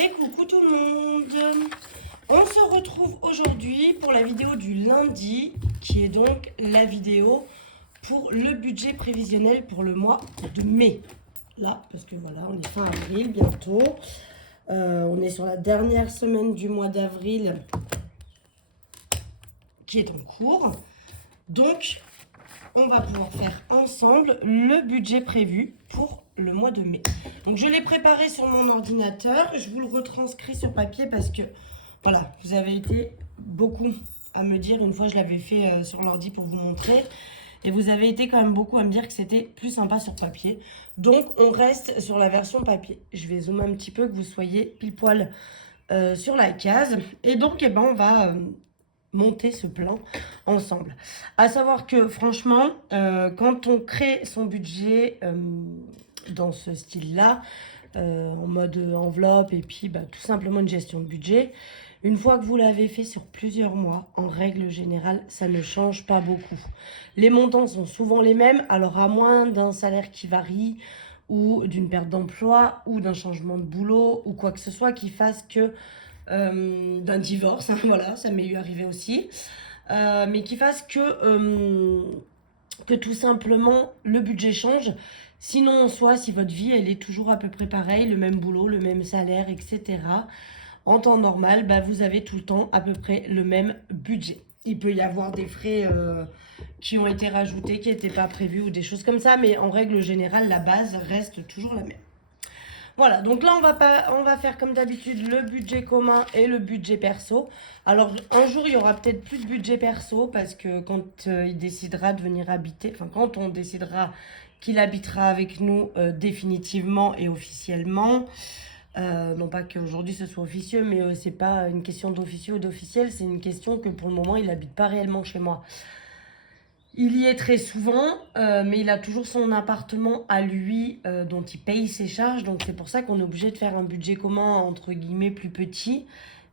Et coucou tout le monde. On se retrouve aujourd'hui pour la vidéo du lundi, qui est donc la vidéo pour le budget prévisionnel pour le mois de mai. Là, parce que voilà, on est fin avril bientôt. On est sur la dernière semaine du mois d'avril qui est en cours. Donc, on va pouvoir faire ensemble le budget prévu pour le mois de mai. Donc, je l'ai préparé sur mon ordinateur. Je vous le retranscris sur papier parce que, voilà, vous avez été beaucoup à me dire, une fois je l'avais fait sur l'ordi pour vous montrer, et vous avez été quand même beaucoup à me dire que c'était plus sympa sur papier. Donc, on reste sur la version papier. Je vais zoomer un petit peu, que vous soyez pile poil sur la case. Et donc, eh ben, on va monter ce plan ensemble. À savoir que franchement, quand on crée son budget dans ce style-là, en mode enveloppe et puis tout simplement une gestion de budget, une fois que vous l'avez fait sur plusieurs mois, en règle générale, ça ne change pas beaucoup. Les montants sont souvent les mêmes, alors à moins d'un salaire qui varie ou d'une perte d'emploi ou d'un changement de boulot ou quoi que ce soit qui fasse que d'un divorce, hein, voilà, ça m'est arrivé aussi, mais qui fasse que tout simplement le budget change. Sinon, en soi, si votre vie, elle est toujours à peu près pareille, le même boulot, le même salaire, etc., en temps normal, vous avez tout le temps à peu près le même budget. Il peut y avoir des frais qui ont été rajoutés, qui n'étaient pas prévus ou des choses comme ça, mais en règle générale, la base reste toujours la même. Voilà, donc là, on va faire comme d'habitude le budget commun et le budget perso. Alors, un jour, il y aura peut-être plus de budget perso parce que quand il décidera de venir habiter, enfin, quand on décidera qu'il habitera avec nous définitivement et officiellement, non pas qu'aujourd'hui ce soit officieux, mais c'est pas une question d'officieux ou d'officiel, c'est une question que pour le moment, il n'habite pas réellement chez moi. Il y est très souvent, mais il a toujours son appartement à lui dont il paye ses charges. Donc c'est pour ça qu'on est obligé de faire un budget commun entre guillemets plus petit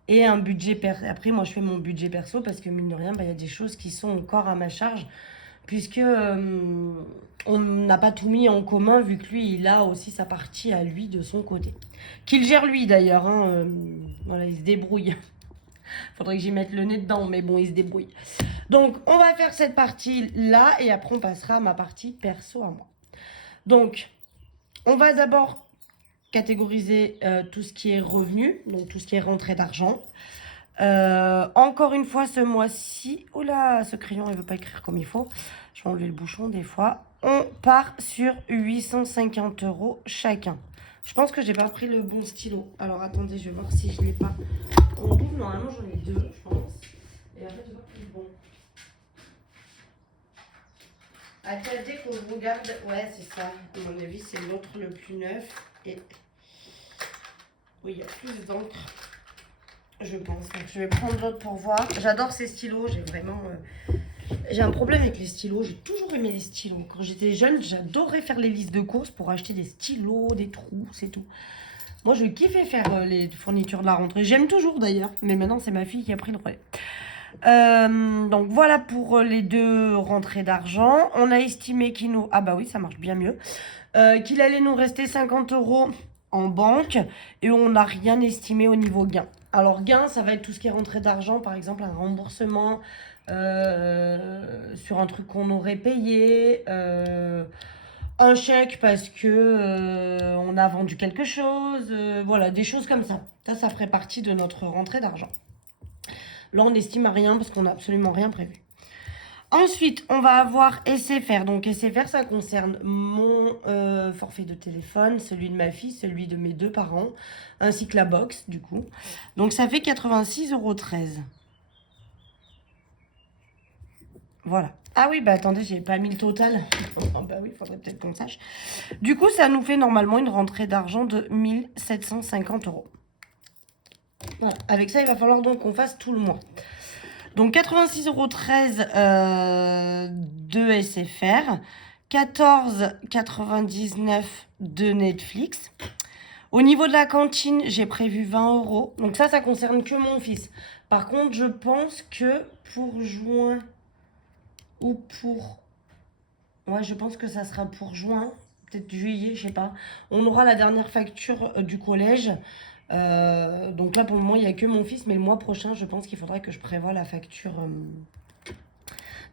et un budget perso. Après, moi je fais mon budget perso parce que mine de rien, il y a des choses qui sont encore à ma charge puisque on n'a pas tout mis en commun vu que lui il a aussi sa partie à lui de son côté. Qu'il gère lui d'ailleurs, hein, voilà, il se débrouille. Faudrait que j'y mette le nez dedans, mais bon, il se débrouille. Donc, on va faire cette partie-là et après, on passera à ma partie perso à moi. Donc, on va d'abord catégoriser tout ce qui est revenu, donc tout ce qui est rentrée d'argent. Encore une fois, ce mois-ci, oula, ce crayon, il ne veut pas écrire comme il faut. Je vais enlever le bouchon des fois. On part sur 850 € chacun. Je pense que j'ai pas pris le bon stylo. Alors, attendez, je vais voir si je l'ai pas en double. Normalement, j'en ai deux, je pense. Et en fait, je vois plus le bon. Attendez qu'on regarde. Ouais, c'est ça. À mon avis, c'est l'autre le plus neuf. Et oui, il y a plus d'encre, je pense. Donc, je vais prendre l'autre pour voir. J'adore ces stylos. J'ai vraiment... j'ai un problème avec les stylos. J'ai toujours aimé les stylos. Quand j'étais jeune, j'adorais faire les listes de courses pour acheter des stylos, des trous, c'est tout. Moi, je kiffais faire les fournitures de la rentrée. J'aime toujours d'ailleurs. Mais maintenant, c'est ma fille qui a pris le relais. Donc voilà pour les deux rentrées d'argent. On a estimé qu'il nous... Ah bah oui, ça marche bien mieux. Qu'il allait nous rester 50 € en banque. Et on n'a rien estimé au niveau gain. Alors gain, ça va être tout ce qui est rentrée d'argent. Par exemple, un remboursement sur un truc qu'on aurait payé. Un chèque parce que on a vendu quelque chose. Voilà, des choses comme ça. Ça ferait partie de notre rentrée d'argent. Là, on n'estime à rien parce qu'on n'a absolument rien prévu. Ensuite, on va avoir SFR. Donc, SFR, ça concerne mon forfait de téléphone, celui de ma fille, celui de mes deux parents, ainsi que la box, du coup. Donc, ça fait 86,13 €. Voilà. Ah oui, attendez, j'ai pas mis le total. Bah oui, il faudrait peut-être qu'on sache. Du coup, ça nous fait normalement une rentrée d'argent de 1750 €. Voilà. Avec ça, il va falloir donc qu'on fasse tout le mois. Donc 86,13 € de SFR, 14,99 € de Netflix. Au niveau de la cantine, j'ai prévu 20 €. Donc ça concerne que mon fils. Par contre, je pense que pour juin ou pour... Ouais, je pense que ça sera pour juin, peut-être juillet, je sais pas. On aura la dernière facture du collège. Donc là, pour le moment, il n'y a que mon fils, mais le mois prochain, je pense qu'il faudra que je prévoie la facture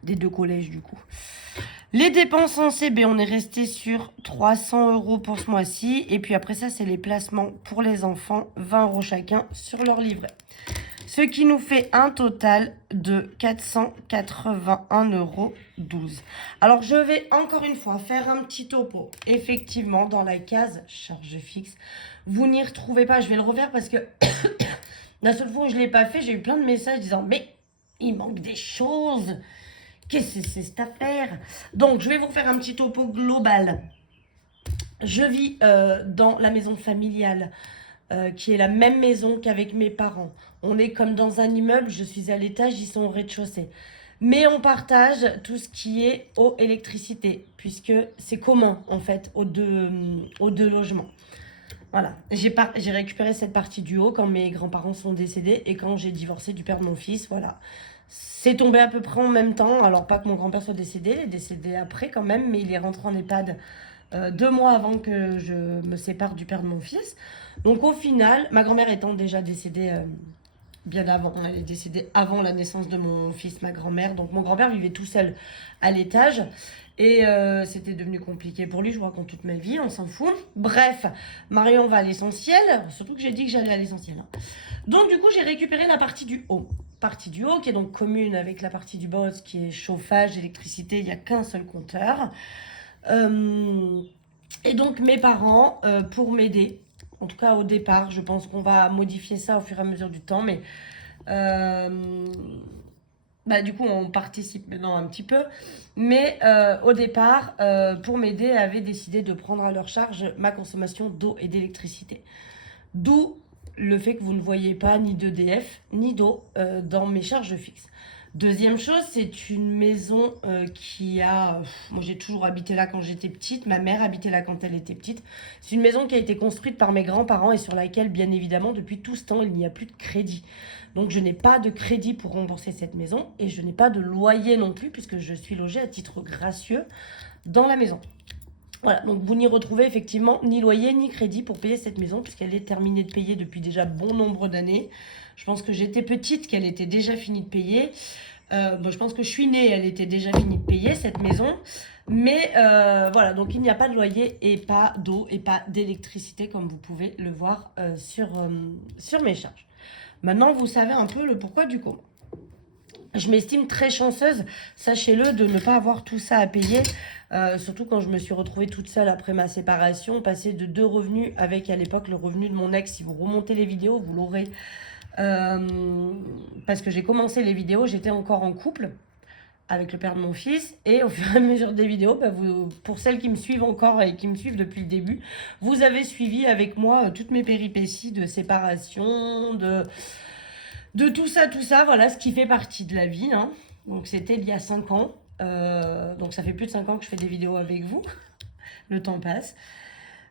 des 2 collèges, du coup. Les dépenses en CB, on est resté sur 300 € pour ce mois-ci. Et puis après ça, c'est les placements pour les enfants, 20 € chacun sur leur livret. Ce qui nous fait un total de 481,12 €. Alors, je vais encore une fois faire un petit topo. Effectivement, dans la case charge fixe, vous n'y retrouvez pas. Je vais le refaire parce que la seule fois où je ne l'ai pas fait, j'ai eu plein de messages disant « Mais il manque des choses !» Qu'est-ce que c'est cette affaire? Donc, je vais vous faire un petit topo global. Je vis dans la maison familiale, qui est la même maison qu'avec mes parents. On est comme dans un immeuble, je suis à l'étage, ils sont au rez-de-chaussée. Mais on partage tout ce qui est eau, électricité, puisque c'est commun, en fait, aux deux logements. Voilà, j'ai récupéré cette partie du haut quand mes grands-parents sont décédés et quand j'ai divorcé du père de mon fils, voilà. C'est tombé à peu près en même temps, alors pas que mon grand-père soit décédé, il est décédé après quand même, mais il est rentré en EHPAD 2 mois avant que je me sépare du père de mon fils. Donc au final, ma grand-mère étant déjà décédée bien avant, elle est décédée avant la naissance de mon fils, ma grand-mère. Donc mon grand-père vivait tout seul à l'étage. Et c'était devenu compliqué pour lui, je raconte toute ma vie, on s'en fout. Bref, Marion va à l'essentiel, surtout que j'ai dit que j'allais à l'essentiel. Hein. Donc du coup, j'ai récupéré la partie du haut. Partie du haut qui est donc commune avec la partie du bas, qui est chauffage, électricité, il n'y a qu'un seul compteur. Et donc mes parents, pour m'aider, en tout cas au départ, je pense qu'on va modifier ça au fur et à mesure du temps, mais du coup on participe maintenant un petit peu, mais au départ, pour m'aider, avaient décidé de prendre à leur charge ma consommation d'eau et d'électricité. D'où le fait que vous ne voyez pas ni d'EDF ni d'eau dans mes charges fixes. Deuxième chose, c'est une maison qui a... moi, j'ai toujours habité là quand j'étais petite. Ma mère habitait là quand elle était petite. C'est une maison qui a été construite par mes grands-parents et sur laquelle, bien évidemment, depuis tout ce temps, il n'y a plus de crédit. Donc, je n'ai pas de crédit pour rembourser cette maison et je n'ai pas de loyer non plus puisque je suis logée à titre gracieux dans la maison. Voilà, donc vous n'y retrouvez effectivement ni loyer ni crédit pour payer cette maison puisqu'elle est terminée de payer depuis déjà bon nombre d'années. Je pense que j'étais petite, qu'elle était déjà finie de payer. Je pense que je suis née, elle était déjà finie de payer cette maison. Mais voilà, donc il n'y a pas de loyer et pas d'eau et pas d'électricité comme vous pouvez le voir sur mes charges. Maintenant, vous savez un peu le pourquoi du comment. Je m'estime très chanceuse, sachez-le, de ne pas avoir tout ça à payer. Surtout quand je me suis retrouvée toute seule après ma séparation, passer de 2 revenus avec à l'époque le revenu de mon ex. Si vous remontez les vidéos, vous l'aurez. Parce que j'ai commencé les vidéos, j'étais encore en couple avec le père de mon fils. Et au fur et à mesure des vidéos, pour celles qui me suivent encore et qui me suivent depuis le début, vous avez suivi avec moi toutes mes péripéties de séparation, de tout ça, voilà, ce qui fait partie de la vie. Hein. Donc c'était il y a 5 ans. Donc ça fait plus de 5 ans que je fais des vidéos avec vous. Le temps passe.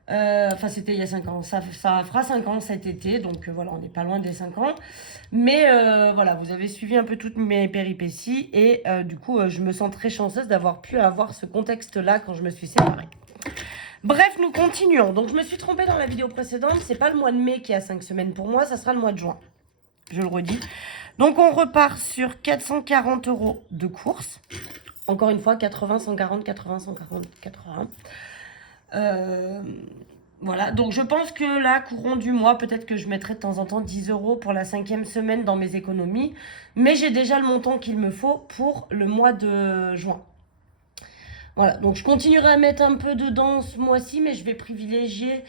Enfin, c'était il y a 5 ans. Ça fera 5 ans cet été. Donc voilà, on n'est pas loin des 5 ans. Mais voilà, vous avez suivi un peu toutes mes péripéties. Et du coup, je me sens très chanceuse d'avoir pu avoir ce contexte-là quand je me suis séparée. Bref, nous continuons. Donc je me suis trompée dans la vidéo précédente. C'est pas le mois de mai qui a 5 semaines pour moi. Ça sera le mois de juin. Je le redis. Donc, on repart sur 440 € de course. Encore une fois, 80, 140, 80, 140, 80. Voilà. Donc, je pense que là, courant du mois, peut-être que je mettrai de temps en temps 10 € pour la 5e semaine dans mes économies. Mais j'ai déjà le montant qu'il me faut pour le mois de juin. Voilà. Donc, je continuerai à mettre un peu dedans ce mois-ci, mais je vais privilégier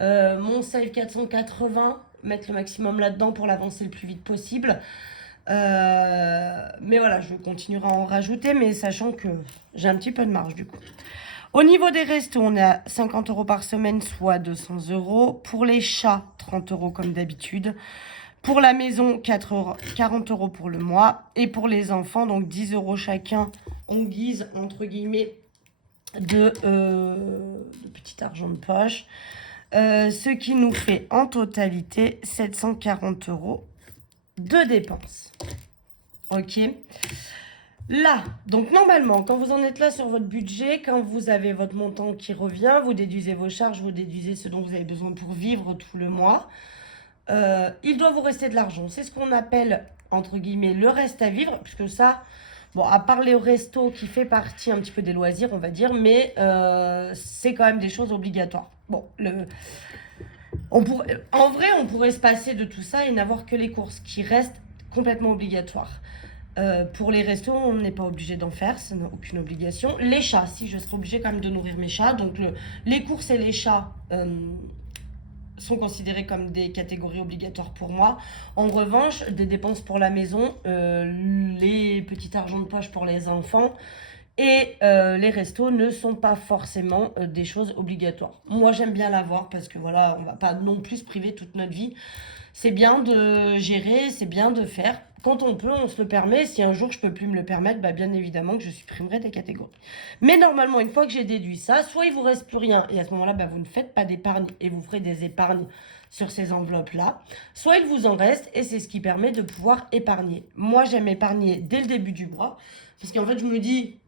mon save 480, mettre le maximum là-dedans pour l'avancer le plus vite possible. Mais voilà, je continuerai à en rajouter, mais sachant que j'ai un petit peu de marge du coup. Au niveau des restos, on est à 50 € par semaine, soit 200 €. Pour les chats, 30 € comme d'habitude. Pour la maison, 40 € pour le mois. Et pour les enfants, donc 10 € chacun en guise, entre guillemets, de petit argent de poche. Ce qui nous fait en totalité 740 € de dépenses. Ok. Là, donc normalement, quand vous en êtes là sur votre budget, quand vous avez votre montant qui revient, vous déduisez vos charges, vous déduisez ce dont vous avez besoin pour vivre tout le mois. il doit vous rester de l'argent. C'est ce qu'on appelle, entre guillemets, le reste à vivre, puisque ça, bon, à part les restos qui fait partie un petit peu des loisirs, on va dire, mais c'est quand même des choses obligatoires. Bon, en vrai, on pourrait se passer de tout ça et n'avoir que les courses qui restent complètement obligatoires. Pour les restos, on n'est pas obligé d'en faire, ça n'a aucune obligation. Les chats, si, je serai obligée quand même de nourrir mes chats. Donc les courses et les chats sont considérés comme des catégories obligatoires pour moi. En revanche, des dépenses pour la maison, les petits argents de poche pour les enfants et les restos ne sont pas forcément des choses obligatoires. Moi, j'aime bien l'avoir parce que voilà, on va pas non plus se priver toute notre vie. C'est bien de gérer, c'est bien de faire. Quand on peut, on se le permet. Si un jour je peux plus me le permettre, bah bien évidemment que je supprimerai des catégories. Mais normalement, une fois que j'ai déduit ça, soit il vous reste plus rien et à ce moment-là, bah, vous ne faites pas d'épargne et vous ferez des épargnes sur ces enveloppes-là. Soit il vous en reste et c'est ce qui permet de pouvoir épargner. Moi, j'aime épargner dès le début du mois parce qu'en fait, je me dis,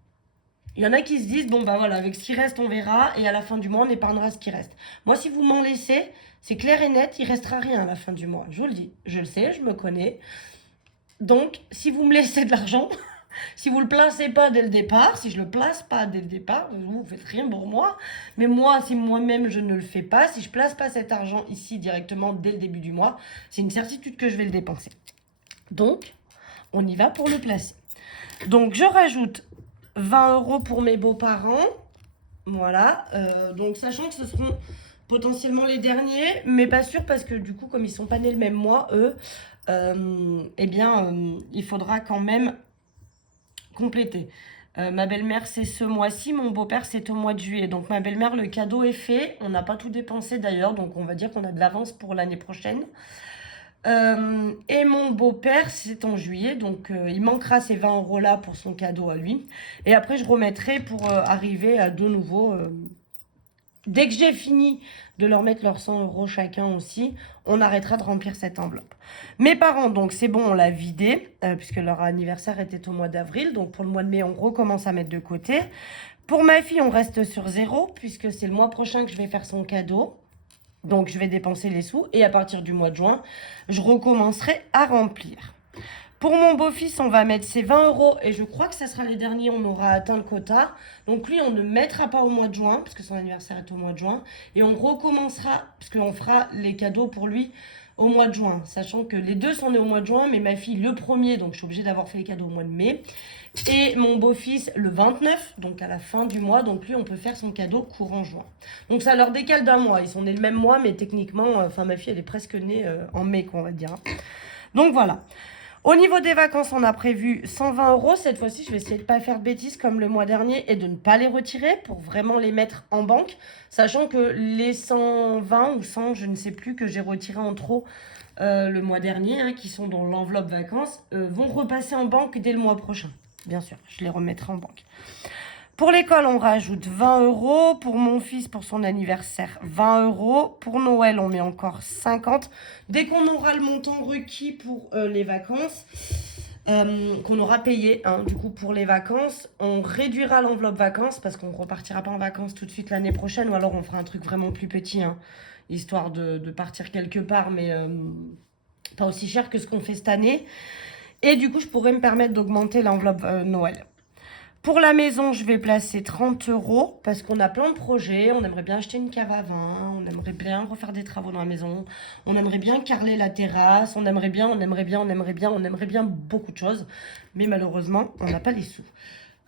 il y en a qui se disent, bon bah voilà, avec ce qui reste, on verra, et à la fin du mois, on épargnera ce qui reste. Moi, si vous m'en laissez, c'est clair et net, il restera rien à la fin du mois. Je vous le dis, je le sais, je me connais. Donc, si vous me laissez de l'argent, si vous le placez pas dès le départ, si je le place pas dès le départ, vous faites rien pour moi. Mais moi, si moi-même je ne le fais pas, si je place pas cet argent ici directement dès le début du mois, c'est une certitude que je vais le dépenser. Donc, on y va pour le placer. Donc, je rajoute 20 € pour mes beaux-parents. Voilà. Donc, sachant que ce seront potentiellement les derniers, mais pas sûr parce que du coup, comme ils sont pas nés le même mois, eux, eh bien, il faudra quand même compléter. Ma belle-mère, c'est ce mois-ci. Mon beau-père, c'est au mois de juillet. Donc, ma belle-mère, le cadeau est fait. On n'a pas tout dépensé d'ailleurs. Donc, on va dire qu'on a de l'avance pour l'année prochaine. Et mon beau-père, c'est en juillet, donc il manquera ces 20 € là pour son cadeau à lui. Et après, je remettrai pour arriver à de nouveau. Dès que j'ai fini de leur mettre leurs 100 € chacun aussi, on arrêtera de remplir cette enveloppe. Mes parents, donc c'est bon, on l'a vidé, puisque leur anniversaire était au mois d'avril. Donc pour le mois de mai, on recommence à mettre de côté. Pour ma fille, on reste sur 0, puisque c'est le mois prochain que je vais faire son cadeau. Donc, je vais dépenser les sous et à partir du mois de juin, je recommencerai à remplir. Pour mon beau-fils, on va mettre ses 20 € et je crois que ça sera les derniers, on aura atteint le quota. Donc, lui, on ne mettra pas au mois de juin parce que son anniversaire est au mois de juin. Et on recommencera, parce qu'on fera les cadeaux pour lui au mois de juin. Sachant que les deux sont nés au mois de juin, mais ma fille le premier, donc je suis obligée d'avoir fait les cadeaux au mois de mai. Et mon beau-fils le 29, donc à la fin du mois. Donc lui, on peut faire son cadeau courant juin. Donc ça leur décale d'un mois. Ils sont nés le même mois, mais techniquement, enfin ma fille, elle est presque née en mai, quoi, on va dire. Donc voilà. Au niveau des vacances, on a prévu 120 €. Cette fois-ci, je vais essayer de ne pas faire de bêtises comme le mois dernier et de ne pas les retirer pour vraiment les mettre en banque. Sachant que les 120 ou 100, je ne sais plus, que j'ai retiré en trop le mois dernier, hein, qui sont dans l'enveloppe vacances, vont repasser en banque dès le mois prochain. Bien sûr, je les remettrai en banque. Pour l'école, on rajoute 20 €. Pour mon fils, pour son anniversaire, 20 €. Pour Noël, on met encore 50. Dès qu'on aura le montant requis pour les vacances, qu'on aura payé, hein, du coup, pour les vacances, on réduira l'enveloppe vacances parce qu'on ne repartira pas en vacances tout de suite l'année prochaine, ou alors on fera un truc vraiment plus petit, hein, histoire de partir quelque part, mais pas aussi cher que ce qu'on fait cette année. Et du coup, je pourrais me permettre d'augmenter l'enveloppe Noël. Pour la maison, je vais placer 30 € parce qu'on a plein de projets. On aimerait bien acheter une cave à vin, on aimerait bien refaire des travaux dans la maison, on aimerait bien carreler la terrasse, on aimerait bien beaucoup de choses. Mais malheureusement, on n'a pas les sous.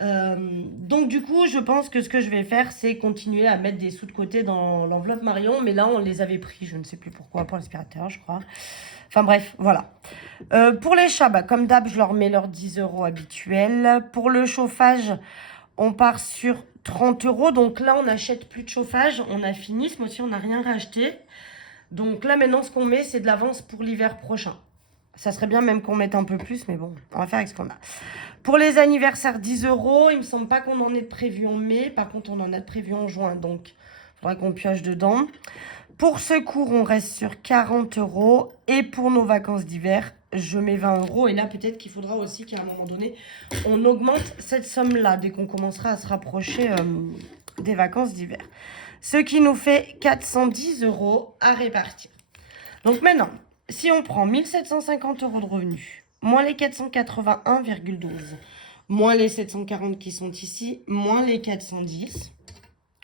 Donc du coup, je pense que ce que je vais faire, c'est continuer à mettre des sous de côté dans l'enveloppe Marion. Mais là, on les avait pris, je ne sais plus pourquoi, pour l'aspirateur, je crois. Enfin bref, voilà. Pour les chats, bah, comme d'hab, je leur mets leurs 10 € habituels. Pour le chauffage, on part sur 30 €. Donc là, on n'achète plus de chauffage. On a fini. Ce mois-ci, on n'a rien racheté. Donc là, maintenant, ce qu'on met, c'est de l'avance pour l'hiver prochain. Ça serait bien même qu'on mette un peu plus, mais bon, on va faire avec ce qu'on a. Pour les anniversaires, 10 €. Il me semble pas qu'on en ait de prévu en mai. Par contre, on en a de prévu en juin. Donc, il faudra qu'on pioche dedans. Pour secours, on reste sur 40 €. Et pour nos vacances d'hiver, je mets 20 €. Et là, peut-être qu'il faudra aussi qu'à un moment donné, on augmente cette somme-là dès qu'on commencera à se rapprocher des vacances d'hiver. Ce qui nous fait 410 € à répartir. Donc maintenant, si on prend 1750 € de revenus, moins les 481,12, moins les 740 qui sont ici, moins les 410,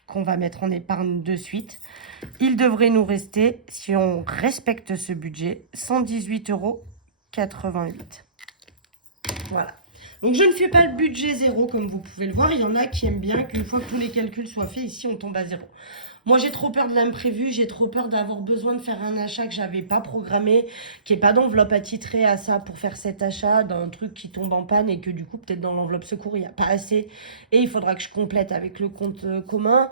qu'on va mettre en épargne de suite, il devrait nous rester, si on respecte ce budget, 118,88 €. Voilà. Donc, je ne fais pas le budget zéro, comme vous pouvez le voir. Il y en a qui aiment bien qu'une fois que tous les calculs soient faits, ici, on tombe à zéro. Moi, j'ai trop peur de l'imprévu. J'ai trop peur d'avoir besoin de faire un achat que j'avais pas programmé, qui n'est pas d'enveloppe attitrée à ça pour faire cet achat, d'un truc qui tombe en panne et que du coup, peut-être dans l'enveloppe secours, il n'y a pas assez. Et il faudra que je complète avec le compte commun.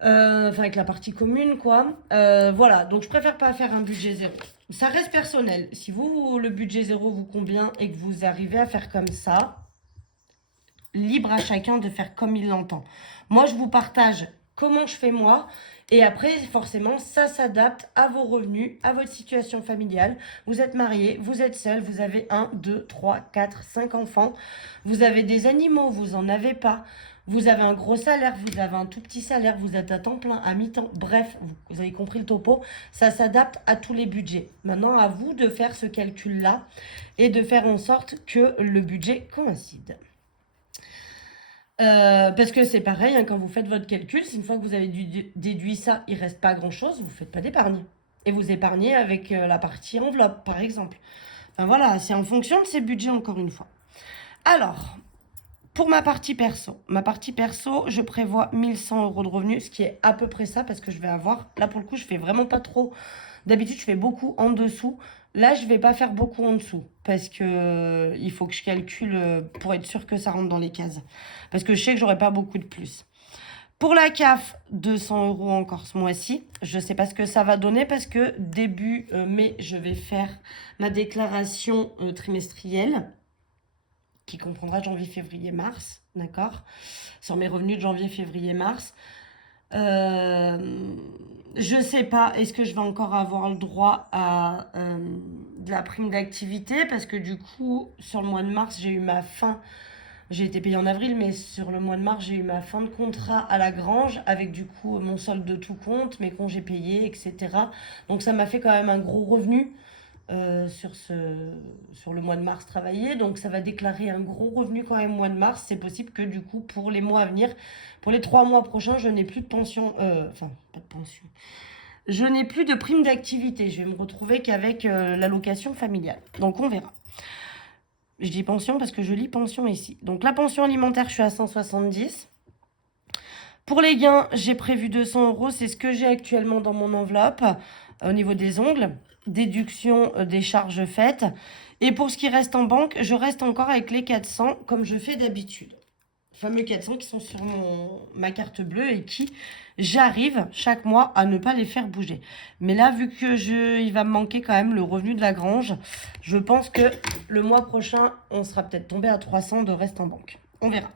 Enfin, avec la partie commune, quoi. Voilà, donc je préfère pas faire un budget zéro. Ça reste personnel. Si vous, le budget zéro vous convient et que vous arrivez à faire comme ça, libre à chacun de faire comme il l'entend. Moi, je vous partage comment je fais moi. Et après, forcément, ça s'adapte à vos revenus, à votre situation familiale. Vous êtes marié, vous êtes seul, vous avez 1, 2, 3, 4, 5 enfants. Vous avez des animaux, vous en avez pas. Vous avez un gros salaire, vous avez un tout petit salaire, vous êtes à temps plein, à mi-temps. Bref, vous avez compris le topo. Ça s'adapte à tous les budgets. Maintenant, à vous de faire ce calcul-là et de faire en sorte que le budget coïncide. Parce que c'est pareil, hein, quand vous faites votre calcul, si une fois que vous avez déduit ça, il reste pas grand-chose, vous ne faites pas d'épargne. Et vous épargnez avec la partie enveloppe, par exemple. Enfin voilà, c'est en fonction de ces budgets, encore une fois. Alors, pour ma partie perso, je prévois 1100 € de revenus, ce qui est à peu près ça, parce que je vais avoir, là pour le coup, je fais vraiment pas trop. D'habitude, je fais beaucoup en dessous. Là, je vais pas faire beaucoup en dessous, parce que il faut que je calcule pour être sûr que ça rentre dans les cases. Parce que je sais que j'aurai pas beaucoup de plus. Pour la CAF, 200 € encore ce mois-ci. Je sais pas ce que ça va donner, parce que début mai, je vais faire ma déclaration trimestrielle, qui comprendra janvier, février, mars, d'accord, sur mes revenus de janvier, février, mars. Je sais pas, est-ce que je vais encore avoir le droit à de la prime d'activité, parce que du coup, sur le mois de mars, j'ai eu ma fin. J'ai été payée en avril, mais sur le mois de mars, j'ai eu ma fin de contrat à la grange, avec du coup mon solde de tout compte, mes congés payés, etc. Donc ça m'a fait quand même un gros revenu sur le mois de mars travaillé. Donc ça va déclarer un gros revenu quand même au mois de mars. C'est possible que du coup, pour les mois à venir, pour les 3 mois prochains, je n'ai plus de pension. Enfin, pas de pension. Je n'ai plus de prime d'activité. Je vais me retrouver qu'avec l'allocation familiale. Donc on verra. Je dis pension parce que je lis pension ici. Donc la pension alimentaire, je suis à 170. Pour les gains, j'ai prévu 200 €. C'est ce que j'ai actuellement dans mon enveloppe au niveau des ongles. Déduction des charges faites. Et pour ce qui reste en banque, je reste encore avec les 400 comme je fais d'habitude. Les fameux 400 qui sont sur ma carte bleue et qui, j'arrive chaque mois à ne pas les faire bouger. Mais là, vu que il va me manquer quand même le revenu de la grange, je pense que le mois prochain, on sera peut-être tombé à 300 de reste en banque. On verra.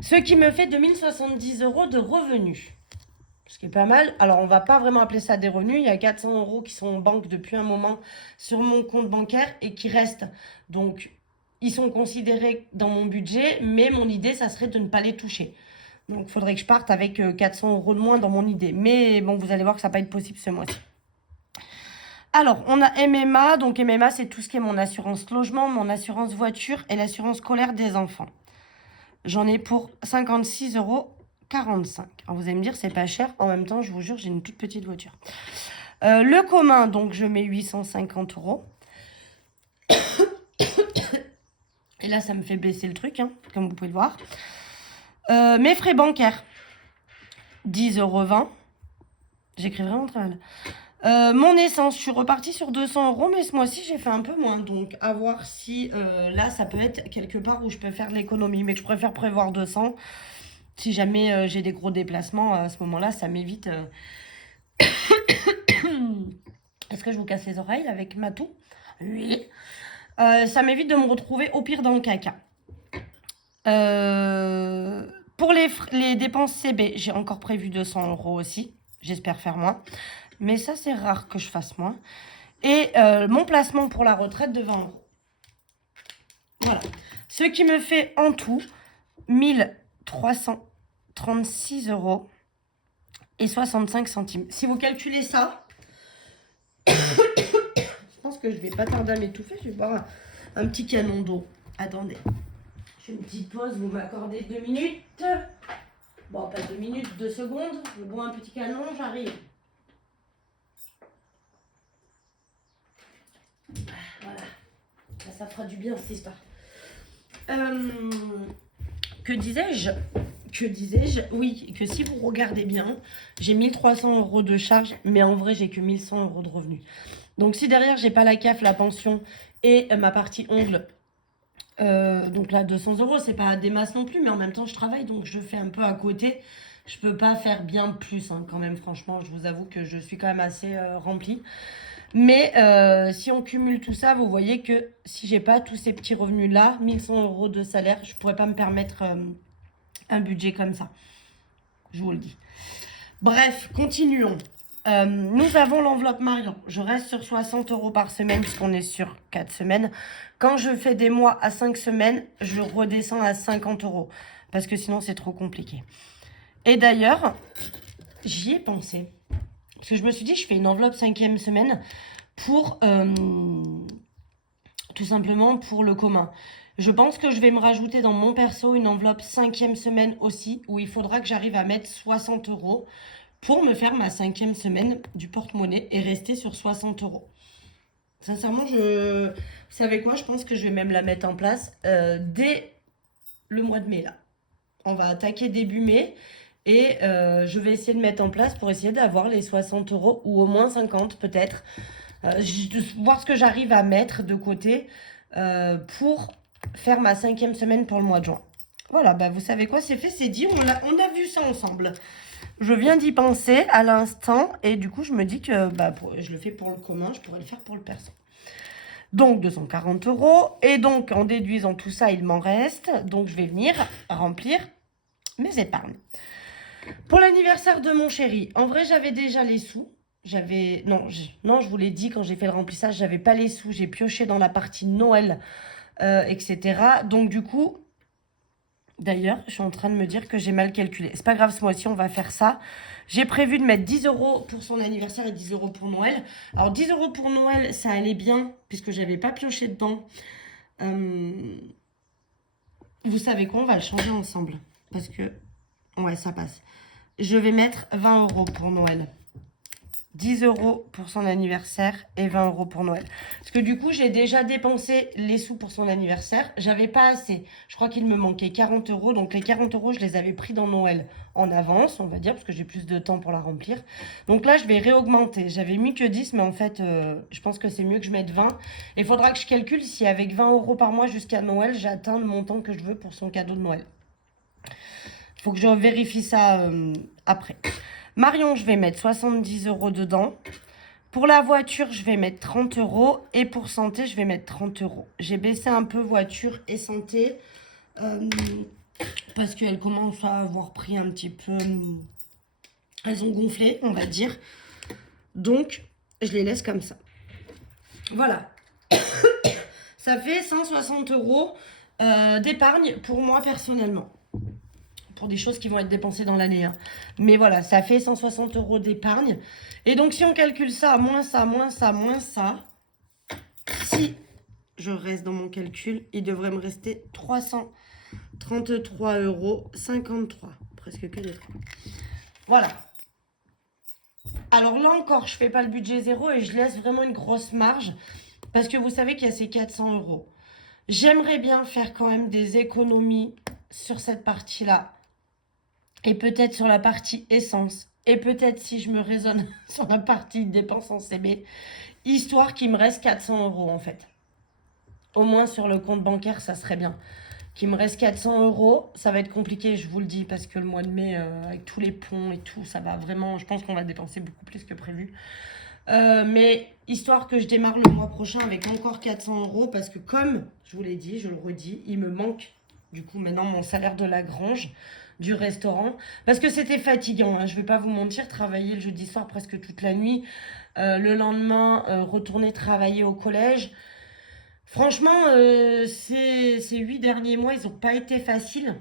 Ce qui me fait 2070 € de revenus. Ce qui est pas mal. Alors, on va pas vraiment appeler ça des revenus. Il y a 400 € qui sont en banque depuis un moment sur mon compte bancaire et qui restent. Donc, ils sont considérés dans mon budget, mais mon idée, ça serait de ne pas les toucher. Donc, il faudrait que je parte avec 400 € de moins dans mon idée. Mais bon, vous allez voir que ça va pas être possible ce mois-ci. Alors, on a MMA. Donc, MMA, c'est tout ce qui est mon assurance logement, mon assurance voiture et l'assurance scolaire des enfants. J'en ai pour 56,45 €. Alors, vous allez me dire, c'est pas cher. En même temps, je vous jure, j'ai une toute petite voiture. Le commun, donc, je mets 850 €. Et là, ça me fait baisser le truc, hein, comme vous pouvez le voir. Mes frais bancaires, 10,20 €. J'écris vraiment très mal. Mon essence, je suis repartie sur 200 €, mais ce mois-ci, j'ai fait un peu moins. Donc, à voir si là, ça peut être quelque part où je peux faire de l'économie. Mais je préfère prévoir 200. Si jamais j'ai des gros déplacements, à ce moment-là, ça m'évite... Est-ce que je vous casse les oreilles avec ma toux? Oui. Ça m'évite de me retrouver au pire dans le caca. Pour les dépenses CB, j'ai encore prévu 200 € aussi. J'espère faire moins. Mais ça, c'est rare que je fasse moins. Et mon placement pour la retraite de 20 €. Voilà. Ce qui me fait en tout 1336 € et 65 centimes. Si vous calculez ça, que je vais pas tarder à m'étouffer. Je vais boire un petit canon d'eau. Attendez. Je fais une petite pause, vous m'accordez 2 minutes. Bon, pas 2 minutes, 2 secondes. Je bois un petit canon, j'arrive. Voilà. Ça fera du bien cette histoire. Que disais-je? Oui, que si vous regardez bien, j'ai 1300 € de charge, mais en vrai, j'ai que 1100 € de revenus. Donc, si derrière, j'ai pas la CAF, la pension et ma partie ongles, donc là, 200 €, c'est pas des masses non plus, mais en même temps, je travaille, donc je fais un peu à côté. Je peux pas faire bien plus, hein, quand même, franchement, je vous avoue que je suis quand même assez remplie. Mais si on cumule tout ça, vous voyez que si j'ai pas tous ces petits revenus-là, 1100 € de salaire, je pourrais pas me permettre un budget comme ça. Je vous le dis. Bref, continuons. Nous avons l'enveloppe Marion. Je reste sur 60 € par semaine puisqu'on est sur 4 semaines. Quand je fais des mois à 5 semaines, je redescends à 50 € parce que sinon c'est trop compliqué. Et d'ailleurs, j'y ai pensé. Parce que je me suis dit, je fais une enveloppe 5e semaine pour tout simplement pour le commun. Je pense que je vais me rajouter dans mon perso une enveloppe 5e semaine aussi, où il faudra que j'arrive à mettre 60 € pour me faire ma 5e semaine du porte-monnaie et rester sur 60 €. Sincèrement, vous savez quoi, je pense que je vais même la mettre en place dès le mois de mai là. On va attaquer début mai et je vais essayer de mettre en place pour essayer d'avoir les 60 € ou au moins 50 peut-être. Voir ce que j'arrive à mettre de côté pour faire ma 5e semaine pour le mois de juin. Voilà, bah vous savez quoi, c'est fait, c'est dit, on a vu ça ensemble. Je viens d'y penser à l'instant et du coup je me dis que je le fais pour le commun, je pourrais le faire pour le perso. Donc 240 € et donc en déduisant tout ça, il m'en reste. Donc je vais venir remplir mes épargnes. Pour l'anniversaire de mon chéri, en vrai j'avais déjà les sous. Non, je vous l'ai dit quand j'ai fait le remplissage, j'avais pas les sous, j'ai pioché dans la partie Noël, etc. Donc du coup, d'ailleurs, je suis en train de me dire que j'ai mal calculé. C'est pas grave, ce mois-ci, on va faire ça. J'ai prévu de mettre 10 € pour son anniversaire et 10 € pour Noël. Alors 10 € pour Noël, ça allait bien, puisque j'avais pas pioché dedans. Vous savez quoi, on va le changer ensemble. Parce que, ouais, ça passe. Je vais mettre 20 € pour Noël. 10 € pour son anniversaire et 20 € pour Noël. Parce que du coup, j'ai déjà dépensé les sous pour son anniversaire. J'avais pas assez. Je crois qu'il me manquait 40 €. Donc les 40 €, je les avais pris dans Noël en avance, on va dire, parce que j'ai plus de temps pour la remplir. Donc là, je vais réaugmenter. J'avais mis que 10, mais en fait, je pense que c'est mieux que je mette 20. Et il faudra que je calcule si avec 20 € par mois jusqu'à Noël, j'atteins le montant que je veux pour son cadeau de Noël. Il faut que je vérifie ça après. Marion, je vais mettre 70 € dedans. Pour la voiture, je vais mettre 30 €. Et pour santé, je vais mettre 30 €. J'ai baissé un peu voiture et santé. Parce qu'elles commencent à avoir pris un petit peu... elles ont gonflé, on va dire. Donc, je les laisse comme ça. Voilà. Ça fait 160 € d'épargne pour moi personnellement. Pour des choses qui vont être dépensées dans l'année. Hein. Mais voilà, ça fait 160 € d'épargne. Et donc, si on calcule ça, moins ça, moins ça, moins ça, si je reste dans mon calcul, il devrait me rester 333,53 €. Presque que des 3. Voilà. Alors là encore, je fais pas le budget zéro et je laisse vraiment une grosse marge. Parce que vous savez qu'il y a ces 400 €. J'aimerais bien faire quand même des économies sur cette partie-là. Et peut-être sur la partie essence. Et peut-être si je me raisonne sur la partie dépenses en CB. Histoire qu'il me reste 400 € en fait. Au moins sur le compte bancaire, ça serait bien. Qu'il me reste 400 €. Ça va être compliqué, je vous le dis. Parce que le mois de mai, avec tous les ponts et tout, ça va vraiment... Je pense qu'on va dépenser beaucoup plus que prévu. Mais histoire que je démarre le mois prochain avec encore 400 €. Parce que comme je vous l'ai dit, je le redis, il me manque du coup maintenant mon salaire de la grange, du restaurant, parce que c'était fatigant, hein, je vais pas vous mentir, travailler le jeudi soir presque toute la nuit, le lendemain retourner travailler au collège. Franchement, ces 8 derniers mois, ils n'ont pas été faciles.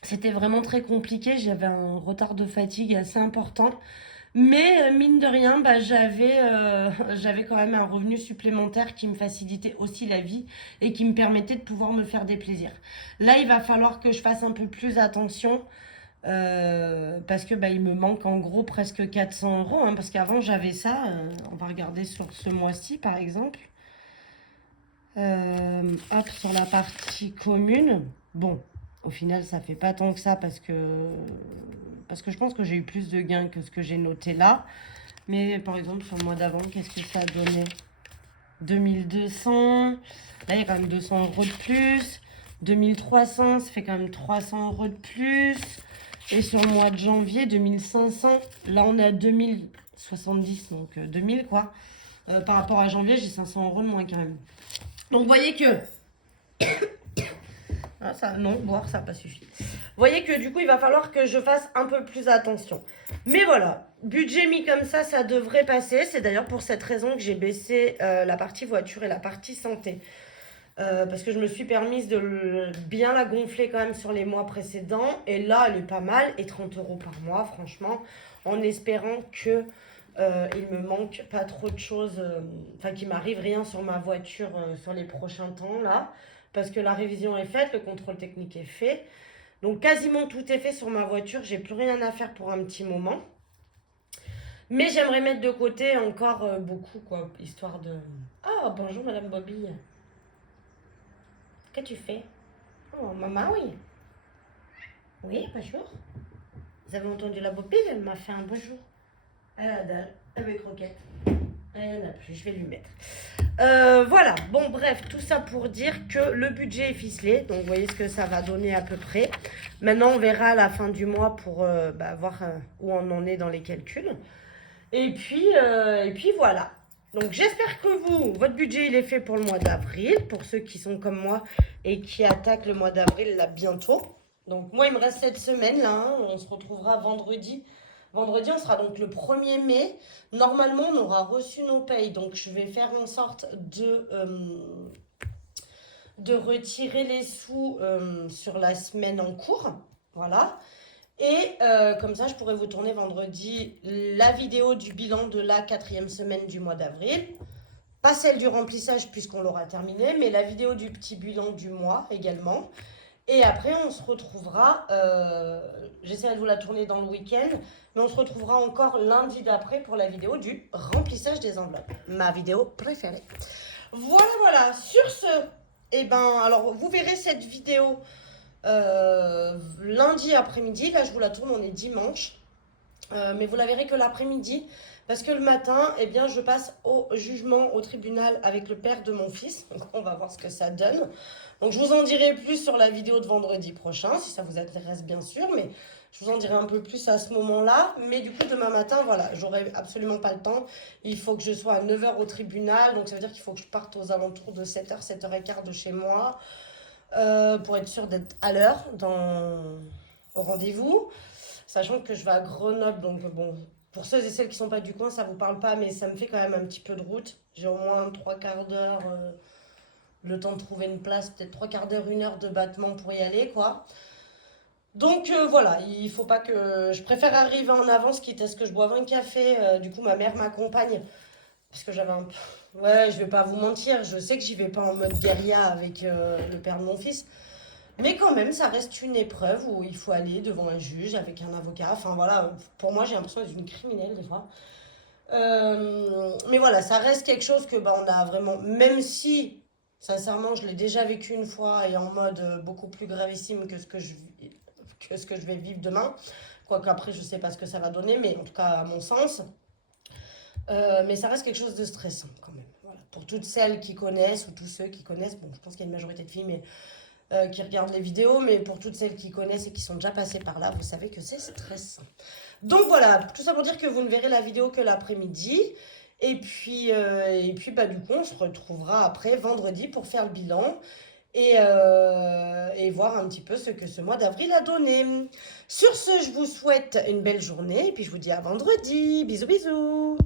C'était vraiment très compliqué, j'avais un retard de fatigue assez important, Mais mine de rien, bah, j'avais quand même un revenu supplémentaire qui me facilitait aussi la vie et qui me permettait de pouvoir me faire des plaisirs. Là, il va falloir que je fasse un peu plus attention parce que bah, il me manque en gros presque 400 euros, hein, parce qu'avant j'avais ça. On va regarder sur ce mois-ci par exemple. Hop, sur la partie commune. Bon, au final, ça fait pas tant que ça parce que je pense que j'ai eu plus de gains que ce que j'ai noté là. Mais par exemple, sur le mois d'avant, qu'est-ce que ça a donné? 2200. Là, il y a quand même 200 euros de plus. 2300, ça fait quand même 300 euros de plus. Et sur le mois de janvier, 2500. Là, on est à 2070, donc 2000 quoi. Par rapport à janvier, j'ai 500 euros de moins quand même. Donc, vous voyez que... Ah, ça, non, boire, ça n'a pas suffi. Vous voyez que du coup, il va falloir que je fasse un peu plus attention. Mais voilà, budget mis comme ça devrait passer. C'est d'ailleurs pour cette raison que j'ai baissé la partie voiture et la partie santé. Parce que je me suis permise de bien la gonfler quand même sur les mois précédents. Et là, elle est pas mal. Et 30 euros par mois, franchement, en espérant que il me manque pas trop de choses, enfin qu'il m'arrive rien sur ma voiture sur les prochains temps là, parce que la révision est faite, le contrôle technique est fait, donc quasiment tout est fait sur ma voiture, j'ai plus rien à faire pour un petit moment, mais j'aimerais mettre de côté encore beaucoup quoi, histoire de... Oh bonjour Madame Bobby, qu'est-ce que tu fais? Oh maman oui. Oui bonjour. Vous avez entendu la Bobby, elle m'a fait un bonjour. Elle a dalle, avec croquette. Elle en a plus, je vais lui mettre. Voilà, bon bref, tout ça pour dire que le budget est ficelé. Donc vous voyez ce que ça va donner à peu près. Maintenant on verra à la fin du mois pour voir où on en est dans les calculs. Et puis voilà. Donc j'espère que votre budget il est fait pour le mois d'avril. Pour ceux qui sont comme moi et qui attaquent le mois d'avril là bientôt. Donc moi il me reste cette semaine là, hein. On se retrouvera vendredi. Vendredi, on sera donc le 1er mai. Normalement, on aura reçu nos payes. Donc, je vais faire en sorte de retirer les sous sur la semaine en cours. Voilà. Et comme ça, je pourrai vous tourner vendredi la vidéo du bilan de la 4e semaine du mois d'avril. Pas celle du remplissage puisqu'on l'aura terminé, mais la vidéo du petit bilan du mois également. Et après, on se retrouvera, j'essaierai de vous la tourner dans le week-end, mais on se retrouvera encore lundi d'après pour la vidéo du remplissage des enveloppes. Ma vidéo préférée. Voilà, voilà. Sur ce, eh ben, alors vous verrez cette vidéo lundi après-midi. Là, je vous la tourne, on est dimanche. Mais vous la verrez que l'après-midi. Parce que le matin, eh bien, je passe au jugement, au tribunal avec le père de mon fils. Donc, on va voir ce que ça donne. Donc, je vous en dirai plus sur la vidéo de vendredi prochain, si ça vous intéresse, bien sûr. Mais je vous en dirai un peu plus à ce moment-là. Mais du coup, demain matin, voilà, j'aurai absolument pas le temps. Il faut que je sois à 9h au tribunal. Donc, ça veut dire qu'il faut que je parte aux alentours de 7h, 7h15 de chez moi. Pour être sûre d'être à l'heure au rendez-vous. Sachant que je vais à Grenoble, donc bon, pour ceux et celles qui sont pas du coin, ça vous parle pas, mais ça me fait quand même un petit peu de route. J'ai au moins 3/4 d'heure, le temps de trouver une place, peut-être 3/4 d'heure, 1 heure de battement pour y aller, quoi. Donc voilà, il faut pas que... Je préfère arriver en avance, quitte à ce que je boive un café. Du coup, ma mère m'accompagne, parce que j'avais un... Ouais, je vais pas vous mentir, je sais que j'y vais pas en mode guérilla avec le père de mon fils. Mais quand même, ça reste une épreuve où il faut aller devant un juge avec un avocat. Enfin voilà, pour moi, j'ai l'impression d'être une criminelle des fois. Mais voilà, ça reste quelque chose que on a vraiment, même si, sincèrement, je l'ai déjà vécu une fois et en mode beaucoup plus gravissime que ce que je vais vivre demain. Quoique après, je sais pas ce que ça va donner, mais en tout cas, à mon sens. Mais ça reste quelque chose de stressant quand même. Voilà. Pour toutes celles qui connaissent ou tous ceux qui connaissent, bon, je pense qu'il y a une majorité de filles, mais qui regardent les vidéos, mais pour toutes celles qui connaissent et qui sont déjà passées par là, vous savez que c'est stressant. Donc voilà, tout ça pour dire que vous ne verrez la vidéo que l'après-midi. Et puis du coup, on se retrouvera après vendredi pour faire le bilan et voir un petit peu ce que ce mois d'avril a donné. Sur ce, je vous souhaite une belle journée et puis je vous dis à vendredi. Bisous, bisous.